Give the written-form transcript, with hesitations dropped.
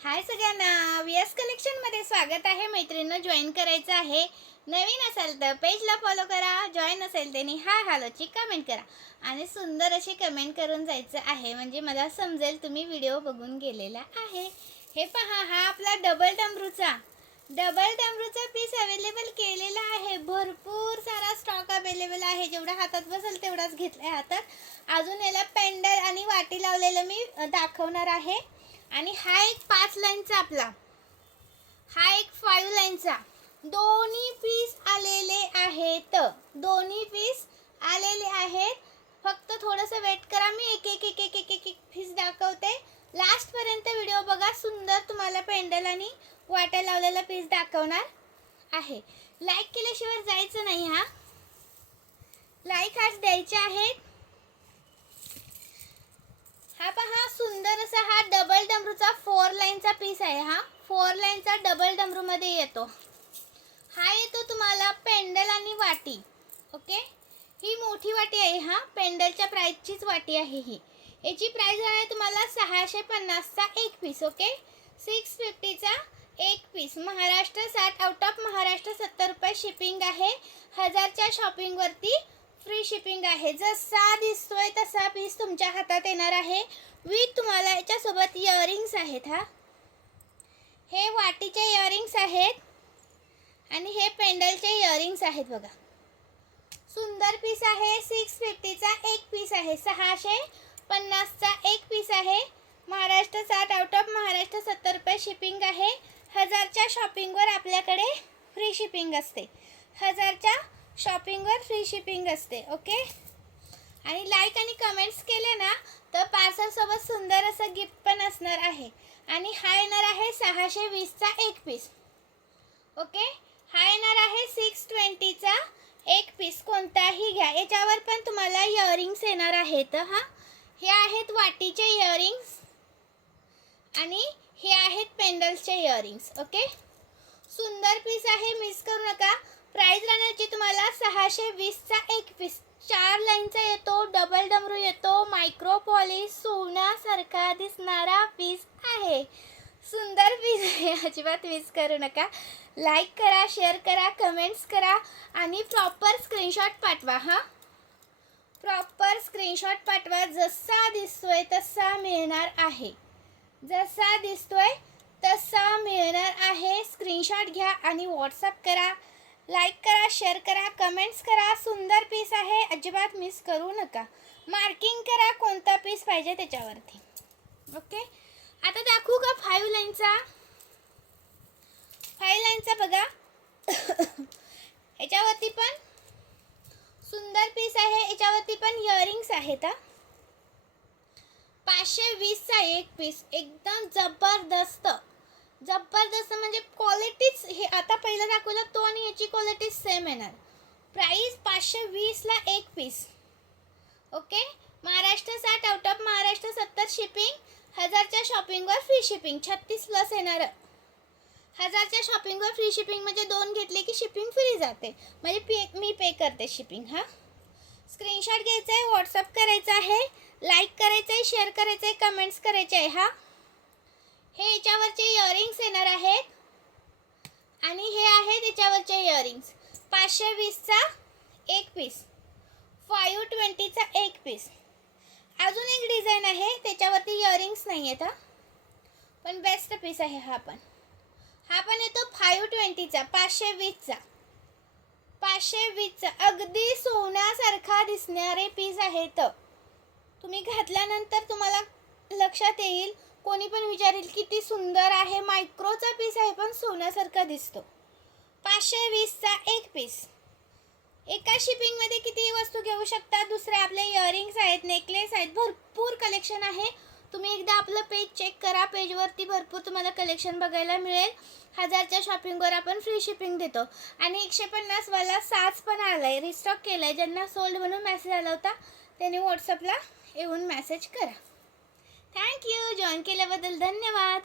हाय सगळ्यांना, व्हीएस कलेक्शनमध्ये स्वागत आहे. मैत्रिणींनो, जॉईन करायचं आहे. नवीन असाल तर पेजला फॉलो करा, जॉईन असेल त्यांनी हाय हॅलोची कमेंट करा आणि सुंदर अशी कमेंट करून जायचं आहे, म्हणजे मला समजेल तुम्ही व्हिडिओ बघून गेलेला आहे. हे पहा, हा आपला डबल डमरूचा पीस अवेलेबल केलेला आहे. भरपूर सारा स्टॉक अवेलेबल आहे. जेवढा हातात बसेल तेवढाच घेतलाय हातात. अजून याला पेंडल आणि वाटी लावलेलं मी दाखवणार आहे. आणि हा एक 5 लाईनचा आपला, हा एक 5 लाईनचा, दोन्ही पीस आलेले आहेत. फक्त थोडंसं वेट करा, मी एक एक एक एक एक एक एक पीस दाखवते. लास्ट पर्यंत व्हिडिओ बघा. सुंदर तुम्हाला पेंडल आणि वाट्या लावलेला पीस दाखवणार आहे. लाईक केल्याशिवाय जायचं नाही. लाईक आज द्यायचे आहेत. हा पहा, सुंदर असा हा डबल डमरूचा 4 लाईनचा पीस आहे. हा 4 लाईनचा डबल डमरू मध्ये येतो. हा येतो तुम्हाला पेंडल आणि वाटी. ओके, ही मोठी वाटी आहे. हा पेंडलच्या प्राइसचीच वाटी आहे ही. याची प्राइस आहे तुम्हाला 650 चा एक पीस. ओके, 650 चा एक piece. Maharashtra 60, out of Maharashtra 70 रुपये शिपिंग आहे. 1000 च्या शॉपिंग वरती फ्री शिपिंग आहे. जसा दिसतोय तसा पीस तुमच्या हातात येणार आहे. विथ तुम्हाला याच्यासोबत इयरिंग्स आहेत. हे वाटीचे इयरिंग्स आहेत आणि हे पेंडलचे इयरिंग्स आहेत. बघा, सुंदर पीस आहे. 650 चा एक पीस आहे. 650 चा एक पीस आहे. महाराष्ट्र 60, आउट ऑफ महाराष्ट्र 70 रुपये शिपिंग आहे. 1000 च्या शॉपिंगवर आपल्याकडे फ्री शिपिंग असते. 1000 च्या शॉपिंगवर फ्री शिपिंग असते. ओके, आणि लाईक आणि कमेंट्स केले ना तर पार्सल सोबत सुंदर असं गिफ्ट पण असणार आहे. आणि हा येणार आहे 620 चा एक पीस. ओके, हा येणार आहे 620 चा एक पीस. कोणताही घ्या, याच्यावर पण तुम्हाला इयरिंग्स येणार आहेत. हे आहेत वाटीचे इयरिंग्स आणि हे आहेत पेंडल्सचे इयरिंग्स. ओके, सुंदर पीस आहे, मिस करू नका. प्राइस राहण्याची तुम्हाला 620 चा एक पीस. 4 लाईनचा येतो, डबल डमरू येतो, मायक्रो पॉलिश सोन्यासारखा दिसणारा पीस आहे. सुंदर पीस आहे, अजिबात मिस करू नका. लाईक करा, शेअर करा, कमेंट्स करा आणि प्रॉपर स्क्रीनशॉट पाठवा. प्रॉपर स्क्रीनशॉट पाठवा. जसा दिसतोय तसा मिळणार आहे. जसा दिसतोय तसा मिळणार आहे. स्क्रीनशॉट घ्या आणि व्हॉट्सअप करा. लाईक करा, शेअर करा, कमेंट्स करा. सुंदर पीस आहे, अजिबात मिस करू नका. मार्किंग करा कोणता पीस पाहिजे त्याच्यावरती. ओके, आता दाखवू का 5 लाईनचा. 5 लाईनचा बघा. याच्यावरती पण सुंदर पीस आहे. याच्यावरती पण इयरिंग्स आहेत. 520 चा एक पीस. एकदम जबरदस्त म्हणजे क्वालिटीच, हे आता पहिला दाखवलं तो आणि याची क्वालिटी सेम येणार. प्राइस 520 ला एक piece. Okay, Maharashtra 60, out of Maharashtra 70 shipping. 1000 च्या शॉपिंगवर फ्री शिपिंग. 36 प्लस येणार. 1000 च्या शॉपिंगवर फ्री शिपिंग म्हणजे 2 घेतले की शिपिंग फ्री जाते, म्हणजे मी पे करते शिपिंग. स्क्रीनशॉट घ्यायचा आहे, व्हॉट्सअप करायचा आहे, लाईक करायचं आहे, शेअर करायचं आहे, कमेंट्स करायचे आहे. हे याच्यावरचे इयरिंग्स येणार आहेत आणि हे आहेत याच्यावरचे इयरिंग्स. 520 चा एक पीस, 520 चा एक पीस. अजून एक डिझाईन आहे, त्याच्यावरती इयरिंग्स नाही आहेत. पण बेस्ट पीस आहे. हा पण येतो 520 चा, 520 चा अगदी सोन्यासारखा दिसणारे पीस आहेत. तुम्ही घातल्यानंतर तुम्हाला लक्षात येईल, कोणी पण विचारेल किती सुंदर आहे. मायक्रोचा पीस आहे पण सोन्यासारखा दिसतो. 520 चा एक पीस. एका शिपिंग मध्ये किती वस्तू घेऊ शकता. दुसरे आपले इयरिंग्स आहेत, नेकलेस आहेत, भरपूर कलेक्शन आहे. तुम्ही एकदा आपलं पेज चेक करा. पेजवरती भरपूर तुम्हाला कलेक्शन बघायला मिळेल. 1000 च्या शॉपिंगवर आपण फ्री शिपिंग देतो. आणि 150 वाला साज पण आलाय, रिस्टॉक केलाय. ज्यांना सोल्ड म्हणून मेसेज आला होता त्यांनी व्हॉट्सअपला येऊन मेसेज करा. थँक्यू. जॉईन केल्याबद्दल धन्यवाद.